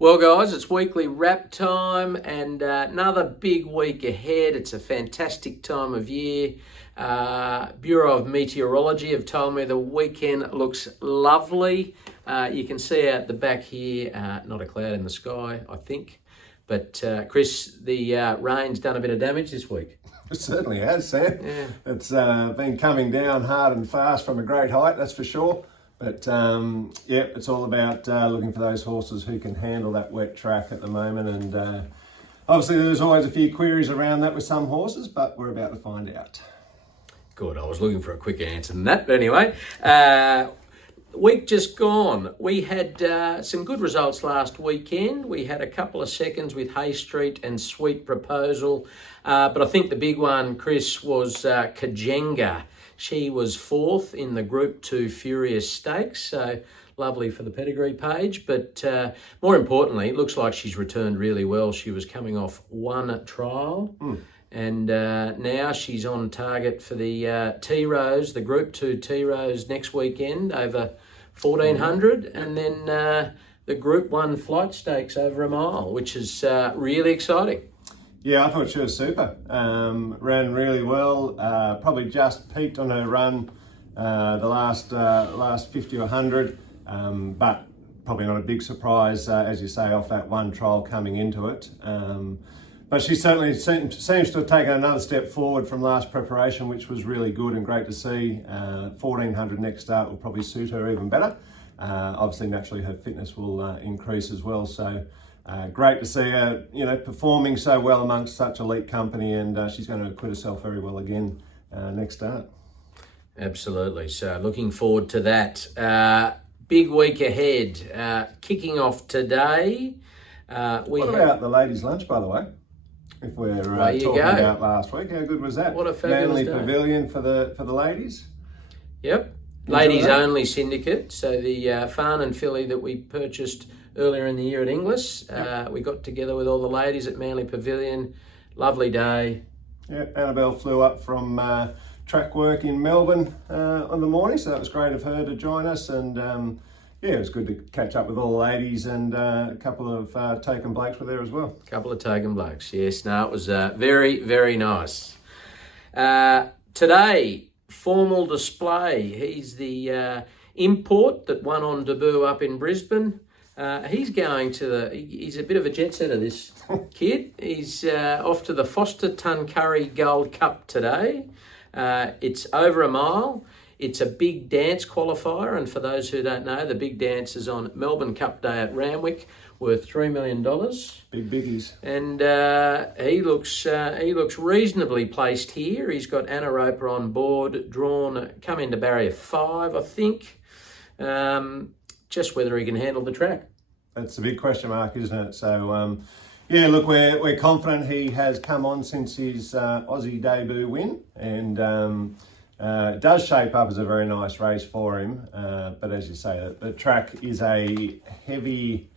Well, guys, it's weekly wrap time and another big week ahead. It's a fantastic time of year. Bureau of Meteorology have told me the weekend looks lovely. You can see out the back here, not a cloud in the sky, I think. But Chris, the rain's done a bit of damage this week. It certainly has, Sam. Yeah. It's been coming down hard and fast from a great height, that's for sure. But it's all about looking for those horses who can handle that wet track at the moment. And obviously there's always a few queries around that with some horses, but we're about to find out. Good, I was looking for a quick answer than that. But anyway, week just gone. We had some good results last weekend. We had a couple of seconds with Hay Street and Sweet Proposal. But I think the big one, Chris, was Kajenga. She was fourth in the Group 2 Furious Stakes, so lovely for the pedigree page. But more importantly, it looks like she's returned really well. She was coming off one trial, and now she's on target for the T-Rose, the Group 2 T-Rose next weekend over 1400, and then the Group 1 Flight Stakes over a mile, which is really exciting. Yeah, I thought she was super. Ran really well. Probably just peaked on her run the last 50 or 100, but probably not a big surprise, as you say, off that one trial coming into it. But she certainly seems to have taken another step forward from last preparation, which was really good and great to see. 1400 next start will probably suit her even better. Obviously, naturally, her fitness will increase as well. So. Great to see her, performing so well amongst such elite company, and she's going to acquit herself very well again next start. Absolutely. So looking forward to that. Big week ahead. Kicking off today. What about the ladies' lunch, by the way? If we're talking about last week, how good was that? What a fabulous Manly day. Pavilion for the ladies. Yep. Ladies only syndicate. So the Farn and filly that we purchased earlier in the year at Inglis. We got together with all the ladies at Manly Pavilion. Lovely day. Yeah, Annabelle flew up from track work in Melbourne on the morning, so that was great of her to join us. And it was good to catch up with all the ladies, and a couple of Token Blokes were there as well. A couple of Token Blokes, yes. No, it was very, very nice. Today, Formal Display. He's the import that won on debut up in Brisbane. He's going to he's a bit of a jet setter, this kid. He's off to the Foster Tuncurry Gold Cup today. It's over a mile. It's a big dance qualifier, and for those who don't know, the big dance is on Melbourne Cup Day at Randwick, worth $3 million. Big biggies. And he looks reasonably placed here. He's got Anna Roper on board, come into barrier 5, I think. Just whether he can handle the track. That's a big question mark, isn't it? So, look, we're confident he has come on since his Aussie debut win, and it does shape up as a very nice race for him. But as you say, the track is a heavy,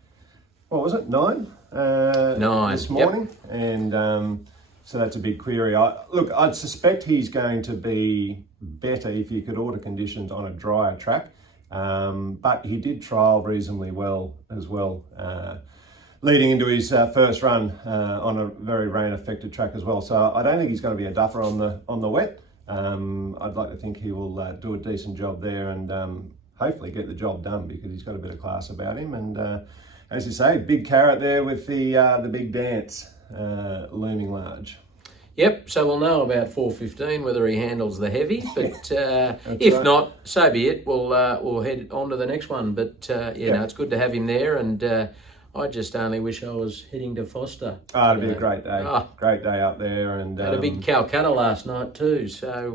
what was it, 9? 9 this morning, yep. And so that's a big query. I'd suspect he's going to be better if you could order conditions on a drier track. But he did trial reasonably well as well, leading into his first run on a very rain-affected track as well. So I don't think he's going to be a duffer on the wet. I'd like to think he will do a decent job there and hopefully get the job done, because he's got a bit of class about him. And as you say, big carrot there with the big dance looming large. Yep, so we'll know about 4:15 whether he handles the heavy, but if right. Not, so be it. We'll head on to the next one. But no, it's good to have him there, and I just only wish I was heading to Foster. It'd be a great day. Great day up there. And had a big Calcutta last night too, so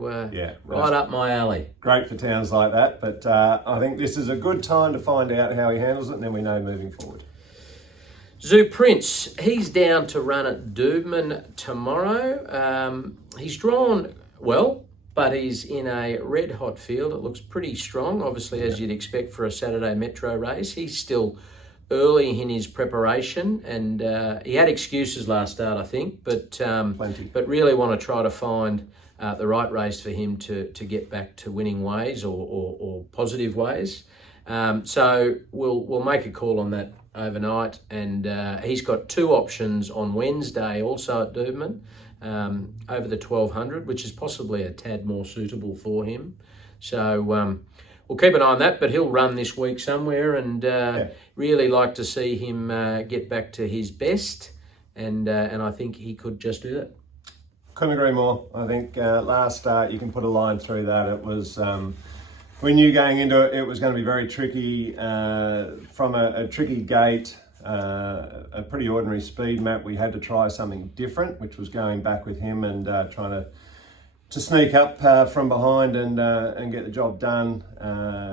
right up my alley. Great for towns like that, but I think this is a good time to find out how he handles it, and then we know moving forward. Zoo Prince, he's down to run at Doobman tomorrow. He's drawn well, but he's in a red-hot field. It looks pretty strong, obviously, as you'd expect for a Saturday Metro race. He's still early in his preparation, and he had excuses last start, I think, but really want to try to find the right race for him to get back to winning ways or positive ways. So we'll make a call on that overnight, and he's got 2 options on Wednesday also at Doberman over the 1200, which is possibly a tad more suitable for him. So we'll keep an eye on that, but he'll run this week somewhere, and really like to see him get back to his best, and I think he could just do that. Couldn't agree more. I think last start, you can put a line through that. It was, we knew going into it, it was going to be very tricky. From a tricky gate, a pretty ordinary speed map, we had to try something different, which was going back with him and trying to sneak up from behind and get the job done.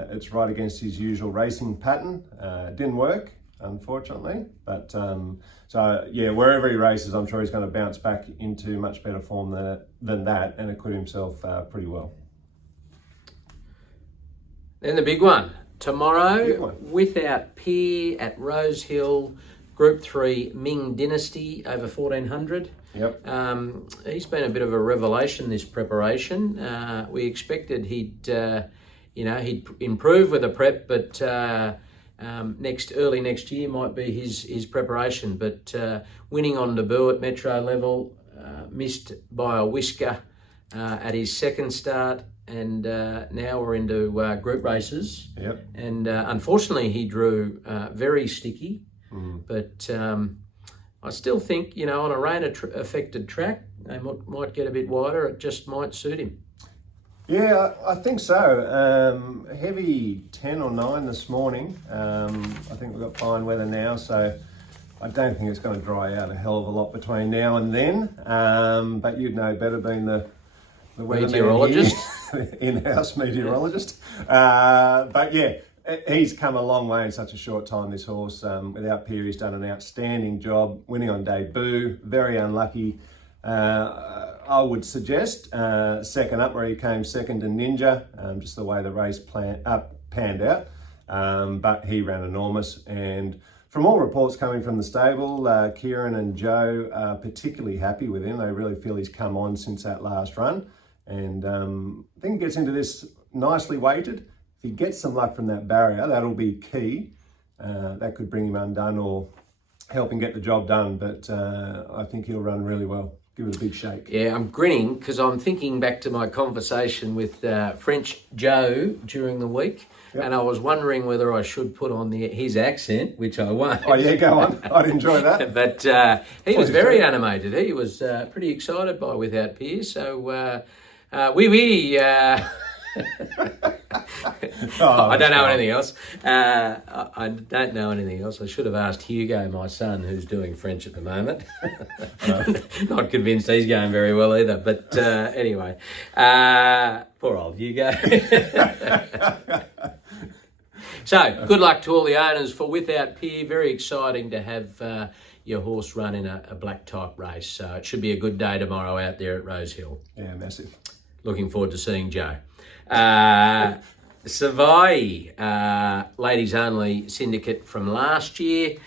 It's right against his usual racing pattern. It didn't work, unfortunately, but so yeah, wherever he races, I'm sure he's going to bounce back into much better form than that and acquit himself pretty well. Then the big one tomorrow, without peer at Rosehill, Group 3 Ming Dynasty over 1400. Yep. He's been a bit of a revelation this preparation. We expected he'd improve with the prep, but early next year might be his preparation. But winning on debut at Metro level, missed by a whisker at his second start, and now we're into group races. Yep. And unfortunately, he drew very sticky, but I still think, on a rain-affected track, they might get a bit wider. It just might suit him. Yeah, I think so. Heavy 10 or 9 this morning. I think we've got fine weather now, so I don't think it's going to dry out a hell of a lot between now and then. But you'd know better, being the meteorologist, in-house meteorologist. But yeah, he's come a long way in such a short time, this horse. Without peer, he's done an outstanding job, winning on debut. Very unlucky, I would suggest, second up where he came second to Ninja, just the way the race panned out. But he ran enormous, and from all reports coming from the stable, Kieran and Joe are particularly happy with him. They really feel he's come on since that last run, and I think he gets into this nicely weighted. If he gets some luck from that barrier, that'll be key. That could bring him undone or help him get the job done, but I think he'll run really well. Give it a big shake. Yeah, I'm grinning because I'm thinking back to my conversation with French Joe during the week, and I was wondering whether I should put on his accent, which I won't. Oh yeah, go on. I'd enjoy that. But he was very animated. He was pretty excited by Without Peer, so oui. I don't know anything else. I don't know anything else. I should have asked Hugo, my son, who's doing French at the moment. Not convinced he's going very well either. But anyway, poor old Hugo. So, good luck to all the owners for Without Peer. Very exciting to have your horse run in a black type race. So it should be a good day tomorrow out there at Rosehill. Yeah, massive. Looking forward to seeing Joe. Savai, ladies only syndicate from last year.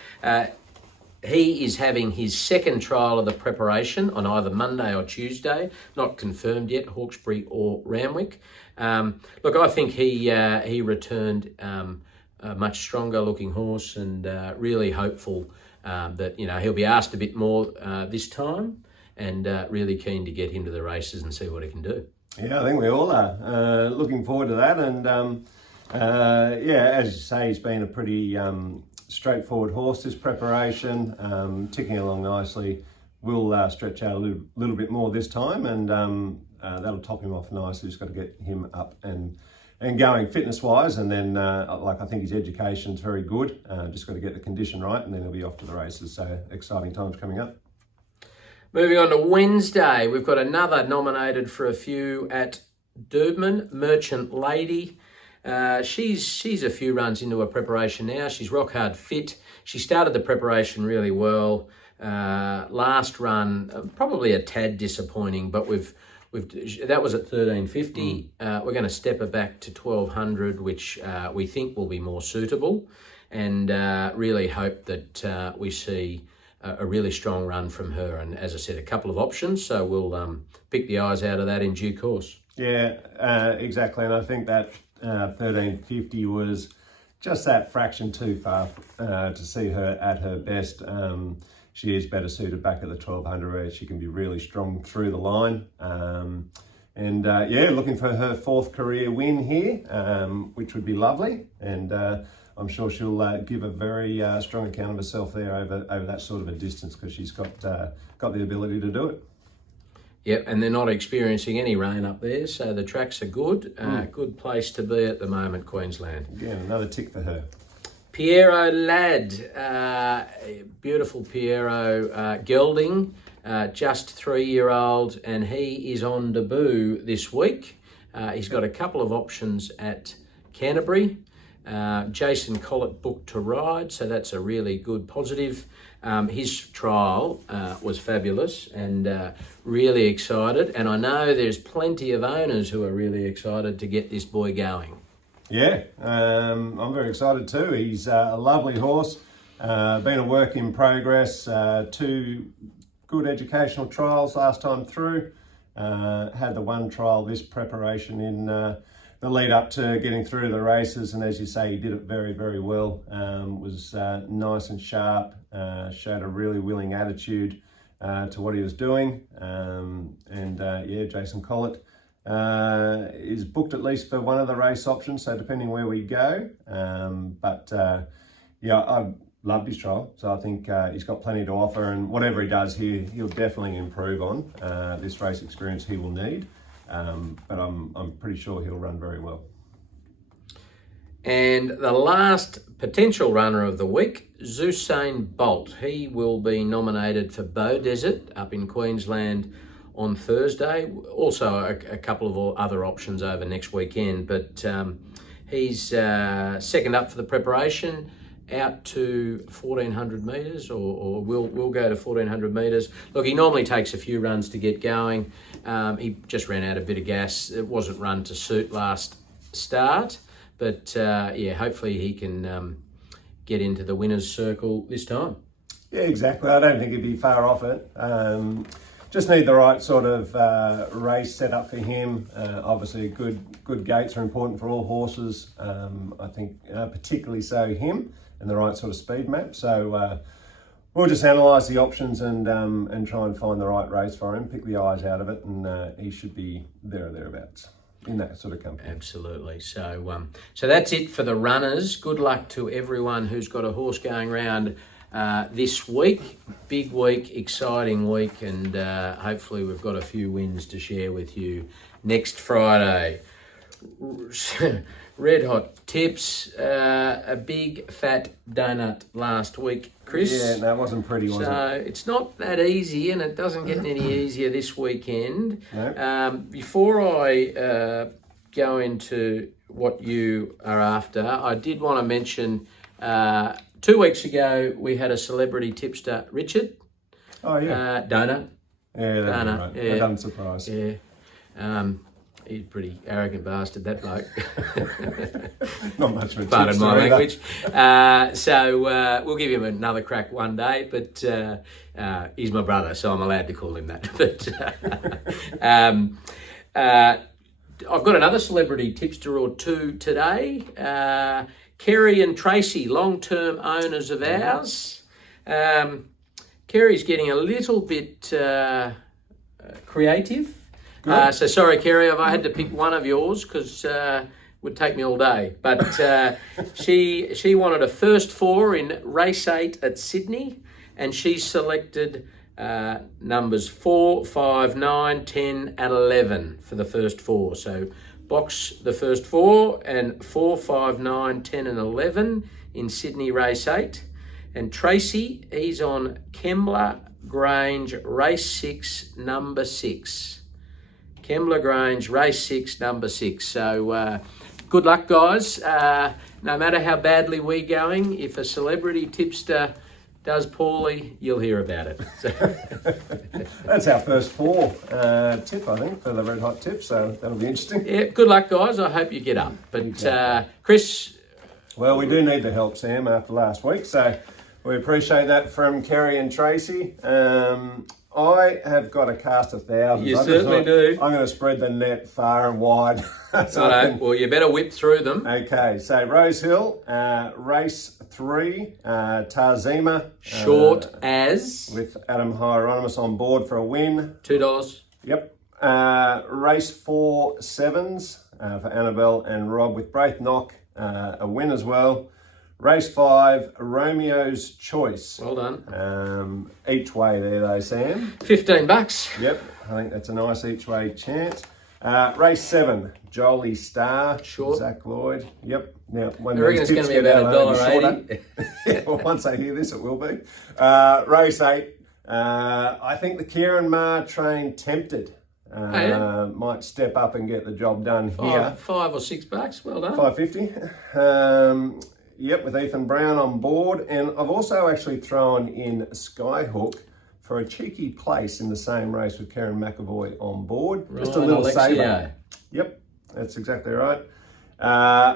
He is having his second trial of the preparation on either Monday or Tuesday. Not confirmed yet, Hawkesbury or Randwick. Look, I think he returned a much stronger looking horse, and really hopeful that he'll be asked a bit more this time, and really keen to get him to the races and see what he can do. Yeah, I think we all are. Looking forward to that. And as you say, he's been a pretty straightforward horse this preparation, ticking along nicely. We'll stretch out a little bit more this time, and that'll top him off nicely. Just got to get him up and going fitness-wise, and then I think his education's very good. Just got to get the condition right, and then he'll be off to the races. So exciting times coming up. Moving on to Wednesday, we've got another nominated for a few at Doberman, Merchant Lady. She's a few runs into her preparation now. She's rock hard fit. She started the preparation really well. Last run, probably a tad disappointing, but that was at 1350. We're going to step her back to 1200, which we think will be more suitable, and really hope that we see a really strong run from her. And as I said, a couple of options, so we'll pick the eyes out of that in due course. Yeah, exactly. And I think that 1350 was just that fraction too far to see her at her best. She is better suited back at the 1200 where she can be really strong through the line. Looking for her 4th career win here, which would be lovely. And I'm sure she'll give a very strong account of herself there over that sort of a distance, because she's got the ability to do it. Yep, and they're not experiencing any rain up there, so the tracks are good. Good place to be at the moment, Queensland. Again, another tick for her. Piero Lad, beautiful Piero gelding, just 3-year-old, and he is on debut this week. He's got a couple of options at Canterbury. Jason Collett booked to ride, so that's a really good positive. His trial was fabulous, and really excited. And I know there's plenty of owners who are really excited to get this boy going. Yeah, I'm very excited too. He's a lovely horse, been a work in progress, 2 good educational trials last time through. Had the 1 trial this preparation in the lead up to getting through the races, and as you say, he did it very, very well. Was nice and sharp, showed a really willing attitude to what he was doing. Jason Collett is booked at least for one of the race options, so depending where we go. I loved his trial, so I think he's got plenty to offer, and whatever he does here, he'll definitely improve on. This race experience he will need, but I'm pretty sure he'll run very well. And the last potential runner of the week, Usain Bolt. He will be nominated for Beaudesert up in Queensland on Thursday. Also a couple of other options over next weekend, but he's second up for the preparation, out to 1400 metres, or will go to 1400 metres. Look, he normally takes a few runs to get going. He just ran out a bit of gas. It wasn't run to suit last start, but hopefully he can get into the winner's circle this time. Yeah, exactly. I don't think he'd be far off it. Just need the right sort of race set up for him. Obviously, good gaits are important for all horses. I think particularly so him, and the right sort of speed map. So we'll just analyse the options and try and find the right race for him, pick the eyes out of it, and he should be there or thereabouts in that sort of company. Absolutely. So that's it for the runners. Good luck to everyone who's got a horse going round this week. Big week, exciting week, and hopefully we've got a few wins to share with you next Friday. Red hot tips, a big fat donut last week, Chris. Yeah, no, it wasn't pretty, was it? So it's not that easy, and it doesn't get any easier this weekend. No. Before I go into what you are after, I did want to mention 2 weeks ago we had a celebrity tipster, Richard. Oh yeah. Donut. Yeah, that's right. Yeah. That doesn't surprise. Yeah. He's a pretty arrogant bastard, that bloke. Not much of a Pardon my either. language. We'll give him another crack one day, but he's my brother, so I'm allowed to call him that. But I've got another celebrity tipster or two today. Kerry and Tracy, long-term owners of ours. Kerry's getting a little bit creative. So sorry, Kerry, I had to pick one of yours because it would take me all day. But she wanted a first 4 in race 8 at Sydney, and she selected numbers 4, 5, 9, 10 and 11 for the first 4. So box the first 4 and 4, 5, 9, 10 and 11 in Sydney race 8. And Tracy, he's on Kembla Grange race 6, number 6. Kembla Grange, race 6, number 6. So good luck, guys. No matter how badly we're going, if a celebrity tipster does poorly, you'll hear about it. So. That's our first 4 tip, I think, for the Red Hot tip, so that'll be interesting. Yeah, good luck, guys. I hope you get up. But exactly. Chris? Well, we do need the help, Sam, after last week, so we appreciate that from Kerry and Tracy. I have got a cast of thousands. You certainly do. I'm going to spread the net far and wide. Well, you better whip through them. Okay, so Rose Hill, race 3, Tarzima. Short as With Adam Hieronymus on board for a win. $2. Yep. Race 4, Sevens for Annabelle and Rob with Braith Knock, a win as well. Race 5, Romeo's Choice. Well done. Each way there though, Sam. $15. Yep, I think that's a nice each way chance. Race 7, Jolie Star. Short. Zach Lloyd. Yep. Now, when I reckon those it's going to tips be get about out, it'll be $1.80. shorter. Well, once they hear this, it will be. Race 8, I think the Kieran Maher train Tempted might step up and get the job done here. $5 or $6. Well done. $5.50. Yep, with Ethan Brown on board. And I've also actually thrown in Skyhook for a cheeky place in the same race with Karen McAvoy on board. Just a little saver. Yep, that's exactly right.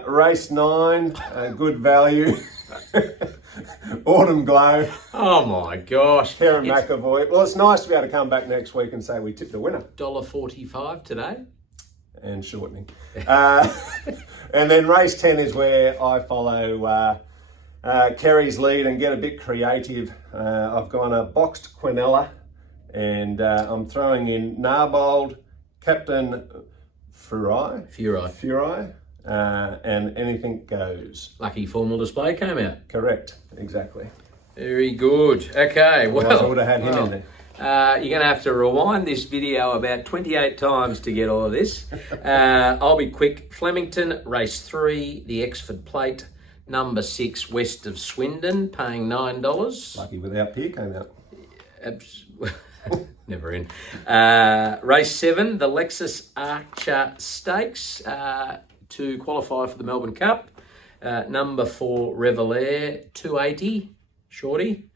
Race 9, good value. Autumn Glow. Oh my gosh. Karen McAvoy. Well, it's nice to be able to come back next week and say we tipped the winner. $1.45 today. And shortening. And then race 10 is where I follow Kerry's lead and get a bit creative. I've gone a boxed Quinella and I'm throwing in Narbold, Captain Furai, and Anything Goes. Lucky formal display came out. Correct, exactly. Very good. Okay, well, I would have had him in there. You're going to have to rewind this video about 28 times to get all of this. I'll be quick. Flemington, race 3, the Exford Plate, number 6, west of Swindon, paying $9. Lucky Without Peer came out. Never in. Race 7, the Lexus Archer Stakes, to qualify for the Melbourne Cup. Number 4, Revelair, $2.80, shorty.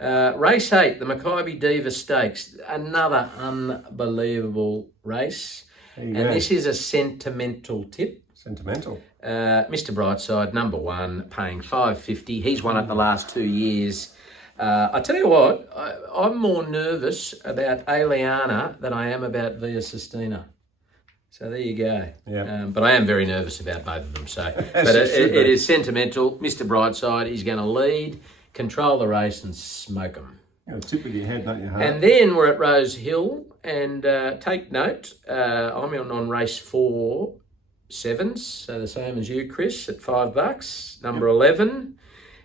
Race 8, the Makybe Diva Stakes, another unbelievable race. And this is a sentimental tip. Sentimental. Mr. Brightside, number 1, paying $5.50. He's won it the last 2 years. I tell you what, I'm more nervous about Aliana than I am about Via Sistina. So there you go. Yeah. But I am very nervous about both of them. So, but it is sentimental. Mr. Brightside is going to lead, control the race and smoke them. You got a tip with your head, not your heart. And then we're at Rose Hill, and take note, I'm on race 4, Sevens, so the same as you, Chris, at $5, number 11.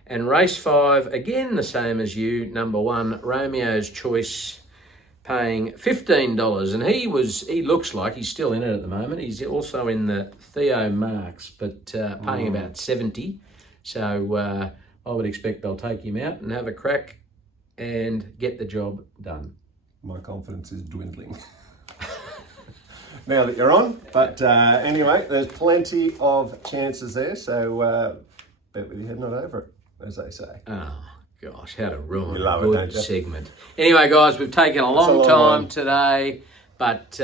And race 5, again the same as you, number 1, Romeo's Choice, paying $15. And he looks like he's still in it at the moment. He's also in the Theo Marks, but paying about $70. So I would expect they'll take him out and have a crack and get the job done. My confidence is dwindling now that you're on. But anyway, there's plenty of chances there. So bet with your head not over it, as they say. Oh, gosh, how to ruin love a it, good don't you? segment. Anyway, guys, we've taken a long long time one. today, but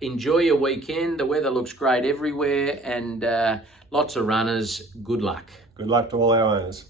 enjoy your weekend. The weather looks great everywhere and lots of runners. Good luck. Good luck to all our owners.